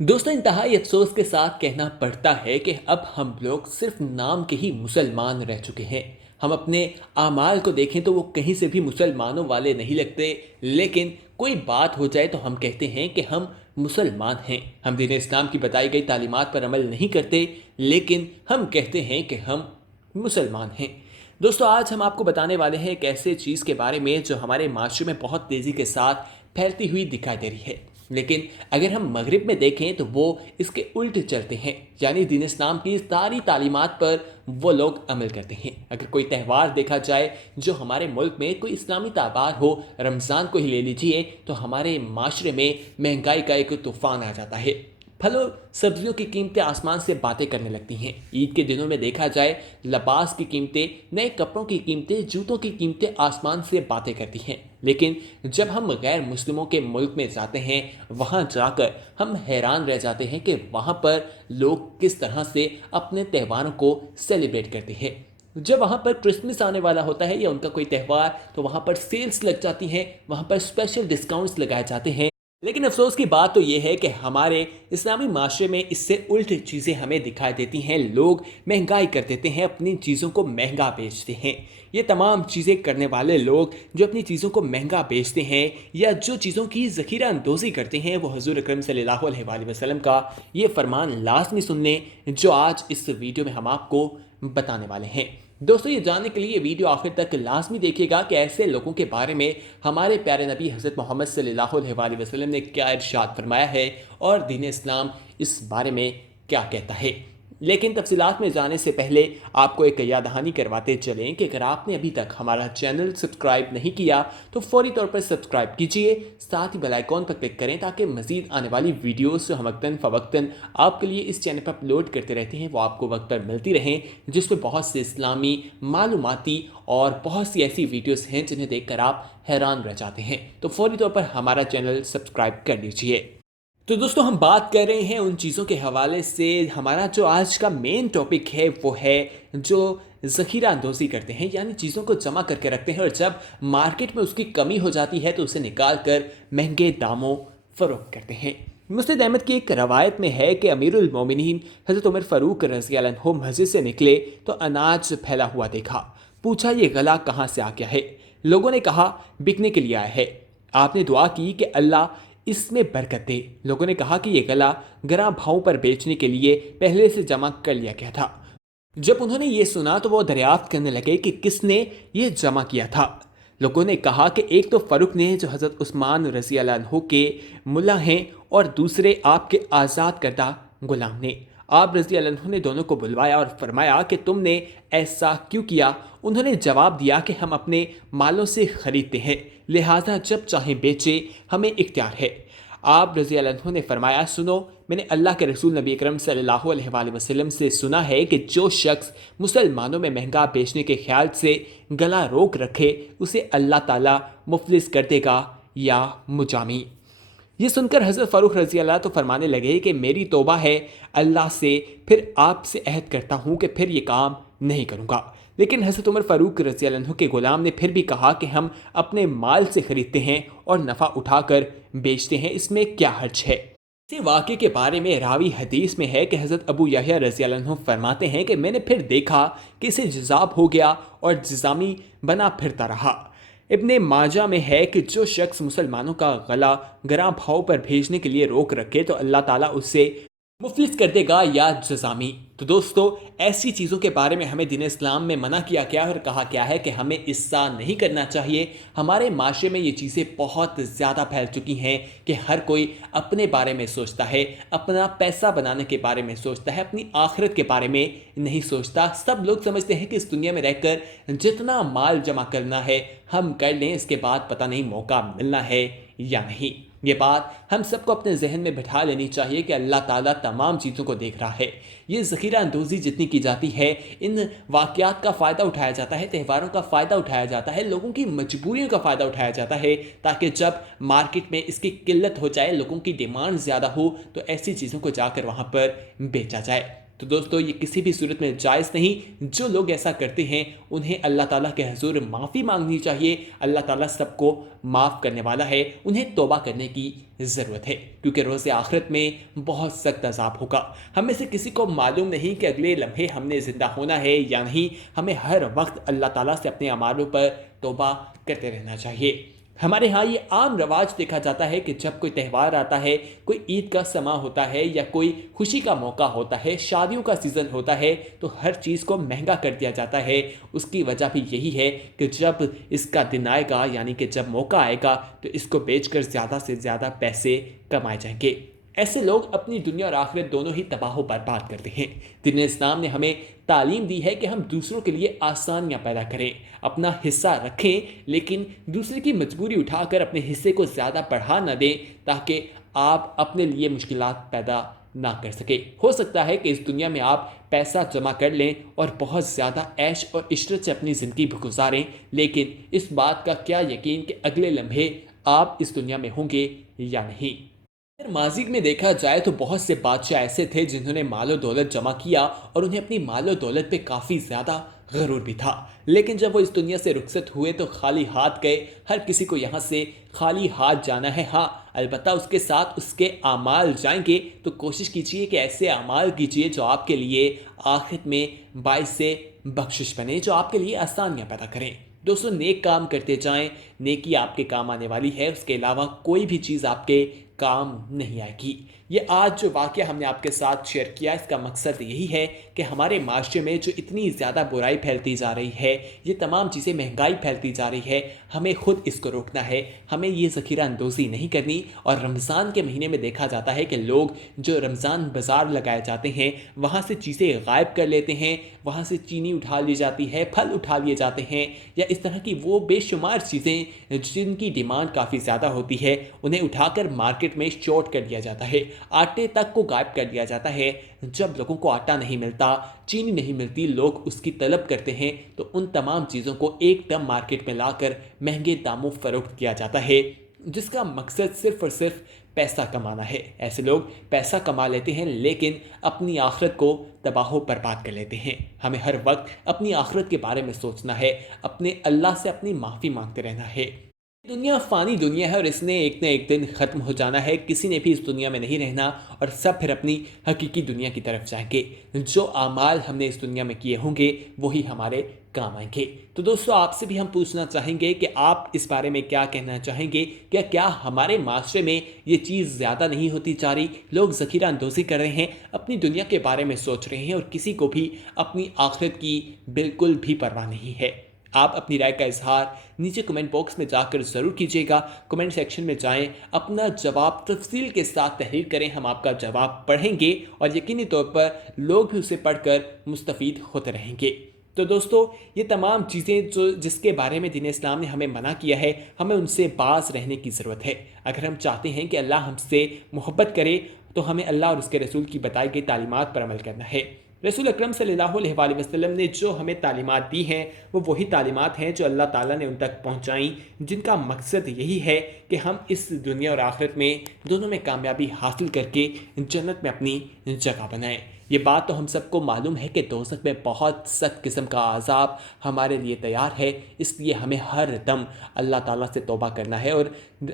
दोस्तों, इंतहाई अफसोस के साथ कहना पड़ता है कि अब हम लोग सिर्फ नाम के ही मुसलमान रह चुके हैं। हम अपने आमाल को देखें तो वो कहीं से भी मुसलमानों वाले नहीं लगते। लेकिन कोई बात हो जाए तो हम कहते हैं कि हम मुसलमान हैं। हम दीन इस्लाम की बताई गई तालीमात पर अमल नहीं करते, लेकिन हम कहते हैं कि हम मुसलमान हैं। दोस्तों, आज हम आपको बताने वाले हैं एक ऐसे चीज़ के बारे में जो हमारे माशरे में बहुत तेज़ी के साथ फैलती हुई दिखाई दे रही है। लेकिन अगर हम मगरिब में देखें तो वो इसके उल्ट चलते हैं, यानी दीन इस्लाम की सारी तालीमात पर वो लोग अमल करते हैं। अगर कोई त्यौहार देखा जाए जो हमारे मुल्क में कोई इस्लामी त्यौहार हो, रमज़ान को ही ले लीजिए, तो हमारे माशरे में महंगाई का एक तूफ़ान आ जाता है। फलों सब्जियों की कीमतें आसमान से बातें करने लगती हैं। ईद के दिनों में देखा जाए, लिबास की कीमतें, नए कपड़ों की कीमतें, जूतों की कीमतें आसमान से बातें करती हैं। लेकिन जब हम गैर मुस्लिमों के मुल्क में जाते हैं, वहाँ जाकर हम हैरान रह जाते हैं कि वहाँ पर लोग किस तरह से अपने त्योहारों को सेलिब्रेट करते हैं। जब वहाँ पर क्रिसमस आने वाला होता है या उनका कोई त्यौहार, तो वहाँ पर सेल्स लग जाती हैं, वहाँ पर स्पेशल डिस्काउंट्स लगाए जाते हैं। लेकिन अफसोस की बात तो ये है कि हमारे इस्लामी माशरे में इससे उल्ट चीज़ें हमें दिखाई देती हैं। लोग महंगाई कर देते हैं, अपनी चीज़ों को महंगा बेचते हैं। ये तमाम चीज़ें करने वाले लोग जो अपनी चीज़ों को महंगा बेचते हैं या जो चीज़ों की ज़ख़ीरा अंदोज़ी करते हैं, वो हुज़ूर अकरम सल्लल्लाहु अलैहि वसल्लम का ये फरमान लाज़मी सुन लें जो आज इस वीडियो में हम आपको बताने वाले हैं। दोस्तों, ये जानने के लिए ये वीडियो आखिर तक लाजमी देखिएगा कि ऐसे लोगों के बारे में हमारे प्यारे नबी हज़रत मोहम्मद सल्लल्लाहु अलैहि वसल्लम ने क्या इरशाद फरमाया है और दीन इस्लाम इस बारे में क्या कहता है। लेकिन तफसीलात में जाने से पहले आपको एक याद दहानी करवाते चलें कि अगर आपने अभी तक हमारा चैनल सब्सक्राइब नहीं किया तो फौरी तौर पर सब्सक्राइब कीजिए, साथ ही बेल आइकॉन पर क्लिक करें ताकि मज़ीद आने वाली वीडियोस जो हम वक्तन फ़वक्तन आपके लिए इस चैनल पर अपलोड करते रहते हैं वो आपको वक्त पर मिलती रहें, जिसमें बहुत से इस्लामी मालूमाती और बहुत सी ऐसी वीडियोस हैं जिन्हें देखकर आप हैरान रह जाते हैं। तो फौरी तौर पर हमारा चैनल सब्सक्राइब कर लीजिए। तो दोस्तों, हम बात कर रहे हैं उन चीज़ों के हवाले से। हमारा जो आज का मेन टॉपिक है वो है जो ज़ख़ीरा अंदोज़ी करते हैं, यानी चीज़ों को जमा करके रखते हैं और जब मार्केट में उसकी कमी हो जाती है तो उसे निकाल कर महंगे दामों फ़रोख्त करते हैं। मुस्नद अहमद की एक रवायत में है कि अमीरुल मोमिनीन हज़रत उमर फ़ारूक रज़ी अल्लाह अन्हु मस्जिद से निकले तो अनाज फैला हुआ देखा। पूछा, ये गला कहाँ से आ गया है? लोगों ने कहा, बिकने के लिए आया है। आपने दुआ की कि अल्लाह इसमें बरकत दे। लोगों ने कहा कि यह गला गरां भाव पर बेचने के लिए पहले से जमा कर लिया गया था। जब उन्होंने ये सुना तो वो दरियाफ्त करने लगे कि किसने ये जमा किया था। लोगों ने कहा कि एक तो फ़ारूक ने जो हज़रत उस्मान रज़ी अल्लाह अन्हु के मुल्ला हैं और दूसरे आपके आज़ाद करदा गुलाम ने। आप रज़ी अल्लाह अन्हु ने दोनों को बुलवाया और फरमाया कि तुमने ऐसा क्यों किया? उन्होंने जवाब दिया कि हम अपने मालों से ख़रीदते हैं, लिहाजा जब चाहें बेचे, हमें इख्तियार है। आप रज़ी अल्लाह अन्हु ने फरमाया, सुनो, मैंने अल्लाह के रसूल नबी अकरम सल्लल्लाहु अलैहि वसल्लम से सुना है कि जो शख्स मुसलमानों में महंगा बेचने के ख्याल से गला रोक रखे उसे अल्लाह ताला मुफलिस कर देगा या मुजामी। ये सुनकर हज़रत फ़ारूक रज़ी अल्लाह तो फरमाने लगे कि मेरी तौबा है अल्लाह से, फिर आपसे अहद करता हूँ कि फिर ये काम नहीं करूँगा। लेकिन हज़रत उमर फ़ारूक रज़ी अल्लाह अन्हु के ग़ुलाम ने फिर भी कहा कि हम अपने माल से ख़रीदते हैं और नफ़ा उठाकर बेचते हैं, इसमें क्या हर्ज है? इसी वाक़े के बारे में रावी हदीस में है कि हज़रत अबू यहया रज़ी अल्लाह अन्हु फरमाते हैं कि मैंने फिर देखा कि इसे जिज़ाब हो गया और जिज़ामी बना फिरता रहा। इब्ने माजा में है कि जो शख्स मुसलमानों का गला गरां भाव पर भेजने के लिए रोक रखे तो अल्लाह ताला उससे मुफलिस कर देगा या जज़ामी। तो दोस्तों, ऐसी चीज़ों के बारे में हमें दीन इस्लाम में मना किया गया और कहा गया है कि हमें इससा नहीं करना चाहिए। हमारे माशरे में ये चीज़ें बहुत ज़्यादा फैल चुकी हैं कि हर कोई अपने बारे में सोचता है, अपना पैसा बनाने के बारे में सोचता है, अपनी आखिरत के बारे में नहीं सोचता। सब लोग समझते हैं कि इस दुनिया में रहकर जितना माल जमा करना है हम कर लें, इसके बाद पता नहीं मौका मिलना है या नहीं। ये बात हम सबको अपने जहन में बिठा लेनी चाहिए कि अल्लाह ताला तमाम चीज़ों को देख रहा है। ये ज़ख़ीरा अंदोज़ी जितनी की जाती है, इन वाक़यात का फ़ायदा उठाया जाता है, त्यौहारों का फ़ायदा उठाया जाता है, लोगों की मजबूरियों का फ़ायदा उठाया जाता है, ताकि जब मार्केट में इसकी किल्लत हो जाए, लोगों की डिमांड ज़्यादा हो, तो ऐसी चीज़ों को जाकर वहाँ पर बेचा जाए। تو دوستو یہ کسی بھی صورت میں جائز نہیں. جو لوگ ایسا کرتے ہیں انہیں اللہ تعالیٰ کے حضور معافی مانگنی چاہیے. اللہ تعالیٰ سب کو معاف کرنے والا ہے. انہیں توبہ کرنے کی ضرورت ہے کیونکہ روز آخرت میں بہت سخت عذاب ہوگا. ہم میں سے کسی کو معلوم نہیں کہ اگلے لمحے ہم نے زندہ ہونا ہے یا نہیں. ہمیں ہر وقت اللہ تعالیٰ سے اپنے اعمالوں پر توبہ کرتے رہنا چاہیے. ہمارے ہاں یہ عام رواج دیکھا جاتا ہے کہ جب کوئی تہوار آتا ہے، کوئی عید کا سماں ہوتا ہے یا کوئی خوشی کا موقع ہوتا ہے، شادیوں کا سیزن ہوتا ہے تو ہر چیز کو مہنگا کر دیا جاتا ہے. اس کی وجہ بھی یہی ہے کہ جب اس کا دن آئے گا، یعنی کہ جب موقع آئے گا تو اس کو بیچ کر زیادہ سے زیادہ پیسے کمائے جائیں گے. ایسے لوگ اپنی دنیا اور آخرت دونوں ہی تباہ و برباد کرتے ہیں. دین اسلام نے ہمیں تعلیم دی ہے کہ ہم دوسروں کے لیے آسانیاں پیدا کریں، اپنا حصہ رکھیں، لیکن دوسرے کی مجبوری اٹھا کر اپنے حصے کو زیادہ بڑھا نہ دیں تاکہ آپ اپنے لیے مشکلات پیدا نہ کر سکیں. ہو سکتا ہے کہ اس دنیا میں آپ پیسہ جمع کر لیں اور بہت زیادہ عیش اور عشرت سے اپنی زندگی بھی گزاریں، لیکن اس بات کا کیا یقین کہ اگلے لمحے آپ اس دنیا میں ہوں گے یا نہیں. ماضی میں دیکھا جائے تو بہت سے بادشاہ ایسے تھے جنہوں نے مال و دولت جمع کیا اور انہیں اپنی مال و دولت پہ کافی زیادہ غرور بھی تھا، لیکن جب وہ اس دنیا سے رخصت ہوئے تو خالی ہاتھ گئے. ہر کسی کو یہاں سے خالی ہاتھ جانا ہے. ہاں البتہ اس کے ساتھ اس کے اعمال جائیں گے، تو کوشش کیجیے کہ ایسے اعمال کیجیے جو آپ کے لیے آخرت میں باعث بخشش بنے، جو آپ کے لیے آسانیاں پیدا کریں. دوستو نیک کام کرتے جائیں، نیکی آپ کے کام آنے والی ہے، اس کے علاوہ کوئی بھی چیز آپ کے کام نہیں آئے گی. یہ آج جو واقعہ ہم نے آپ کے ساتھ شیئر کیا، اس کا مقصد یہی ہے کہ ہمارے معاشرے میں جو اتنی زیادہ برائی پھیلتی جا رہی ہے، یہ تمام چیزیں مہنگائی پھیلتی جا رہی ہے، ہمیں خود اس کو روکنا ہے. ہمیں یہ ذخیرہ اندوزی نہیں کرنی. اور رمضان کے مہینے میں دیکھا جاتا ہے کہ لوگ جو رمضان بازار لگائے جاتے ہیں وہاں سے چیزیں غائب کر لیتے ہیں، وہاں سے چینی اٹھا لی جاتی ہے، پھل اٹھا لیے جاتے ہیں، یا اس طرح کی وہ بے شمار چیزیں جن کی ڈیمانڈ کافی زیادہ ہوتی ہے انہیں اٹھا کر مارکیٹ میں شارٹ کر دیا جاتا ہے. آٹے تک کو غائب کر دیا جاتا ہے. جب لوگوں کو آٹا نہیں ملتا، چینی نہیں ملتی، لوگ اس کی طلب کرتے ہیں تو ان تمام چیزوں کو ایک دم مارکیٹ میں لا کر مہنگے داموں فروخت کیا جاتا ہے، جس کا مقصد صرف اور صرف پیسہ کمانا ہے. ایسے لوگ پیسہ کما لیتے ہیں لیکن اپنی آخرت کو تباہ و برباد کر لیتے ہیں. ہمیں ہر وقت اپنی آخرت کے بارے میں سوچنا ہے، اپنے اللہ سے اپنی معافی مانگتے رہنا ہے. دنیا فانی دنیا ہے اور اس نے ایک نہ ایک دن ختم ہو جانا ہے. کسی نے بھی اس دنیا میں نہیں رہنا اور سب پھر اپنی حقیقی دنیا کی طرف جائیں گے. جو اعمال ہم نے اس دنیا میں کیے ہوں گے وہی ہمارے کام آئیں گے. تو دوستو آپ سے بھی ہم پوچھنا چاہیں گے کہ آپ اس بارے میں کیا کہنا چاہیں گے. کیا ہمارے معاشرے میں یہ چیز زیادہ نہیں ہوتی جا رہی؟ لوگ ذخیرہ اندوزی کر رہے ہیں، اپنی دنیا کے بارے میں سوچ رہے ہیں اور کسی کو بھی اپنی آخرت کی بالکل بھی پرواہ نہیں ہے. آپ اپنی رائے کا اظہار نیچے کمنٹ باکس میں جا کر ضرور کیجیے گا. کمنٹ سیکشن میں جائیں، اپنا جواب تفصیل کے ساتھ تحریر کریں. ہم آپ کا جواب پڑھیں گے اور یقینی طور پر لوگ بھی اسے پڑھ کر مستفید ہوتے رہیں گے. تو دوستو یہ تمام چیزیں جس کے بارے میں دین اسلام نے ہمیں منع کیا ہے، ہمیں ان سے باز رہنے کی ضرورت ہے. اگر ہم چاہتے ہیں کہ اللہ ہم سے محبت کرے تو ہمیں اللہ اور اس کے رسول کی بتائی گئی تعلیمات پر عمل کرنا ہے. رسول اکرم صلی اللہ علیہ وآلہ وسلم نے جو ہمیں تعلیمات دی ہیں وہ وہی تعلیمات ہیں جو اللہ تعالیٰ نے ان تک پہنچائیں، جن کا مقصد یہی ہے کہ ہم اس دنیا اور آخرت میں دونوں میں کامیابی حاصل کر کے جنت میں اپنی جگہ بنائیں. یہ بات تو ہم سب کو معلوم ہے کہ دوزخ میں بہت سخت قسم کا عذاب ہمارے لیے تیار ہے. اس لیے ہمیں ہر دم اللہ تعالیٰ سے توبہ کرنا ہے اور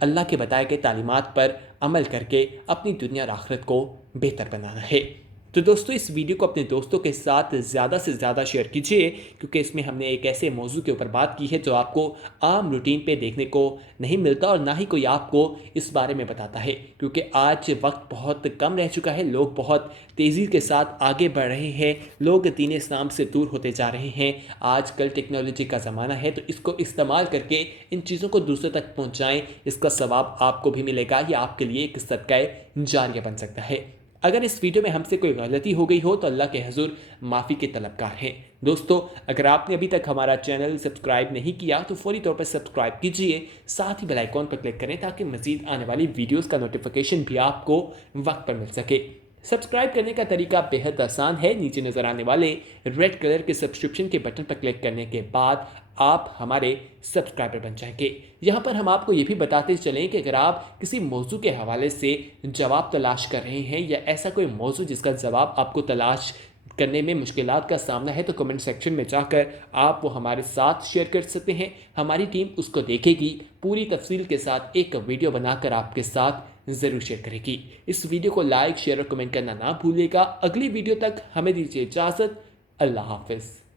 اللہ کے بتائے گئے تعلیمات پر عمل کر کے اپنی دنیا اور آخرت کو بہتر بنانا ہے. تو دوستو اس ویڈیو کو اپنے دوستوں کے ساتھ زیادہ سے زیادہ شیئر کیجیے، کیونکہ اس میں ہم نے ایک ایسے موضوع کے اوپر بات کی ہے جو آپ کو عام روٹین پہ دیکھنے کو نہیں ملتا اور نہ ہی کوئی آپ کو اس بارے میں بتاتا ہے. کیونکہ آج وقت بہت کم رہ چکا ہے، لوگ بہت تیزی کے ساتھ آگے بڑھ رہے ہیں، لوگ دین اسلام سے دور ہوتے جا رہے ہیں. آج کل ٹیکنالوجی کا زمانہ ہے تو اس کو استعمال کر کے ان چیزوں کو دوسرے تک پہنچائیں. اس کا ثواب آپ کو بھی ملے گا، یہ آپ کے لیے ایک صدقہ جاریہ بن سکتا ہے. اگر اس ویڈیو میں ہم سے کوئی غلطی ہو گئی ہو تو اللہ کے حضور معافی کے طلبگار ہیں. دوستو اگر آپ نے ابھی تک ہمارا چینل سبسکرائب نہیں کیا تو فوری طور پر سبسکرائب کیجئے، ساتھ ہی بیل آئیکن پر کلک کریں تاکہ مزید آنے والی ویڈیوز کا نوٹیفیکیشن بھی آپ کو وقت پر مل سکے. सब्सक्राइब करने का तरीका बेहद आसान है। नीचे नज़र आने वाले रेड कलर के सब्सक्रिप्शन के बटन पर क्लिक करने के बाद आप हमारे सब्सक्राइबर बन जाएंगे। यहाँ पर हम आपको ये भी बताते चलें कि अगर आप किसी मौजू के हवाले से जवाब तलाश कर रहे हैं या ऐसा कोई मौजू जिसका जवाब आपको तलाश करने में मुश्किलात का सामना है, तो कमेंट सेक्शन में जाकर आप वो हमारे साथ शेयर कर सकते हैं। हमारी टीम उसको देखेगी, पूरी तफसील के साथ एक वीडियो बनाकर आपके साथ ज़रूर शेयर करेगी। इस वीडियो को लाइक, शेयर और कमेंट करना ना भूलिएगा। अगली वीडियो तक हमें दीजिए इजाज़त। अल्लाह हाफिज़।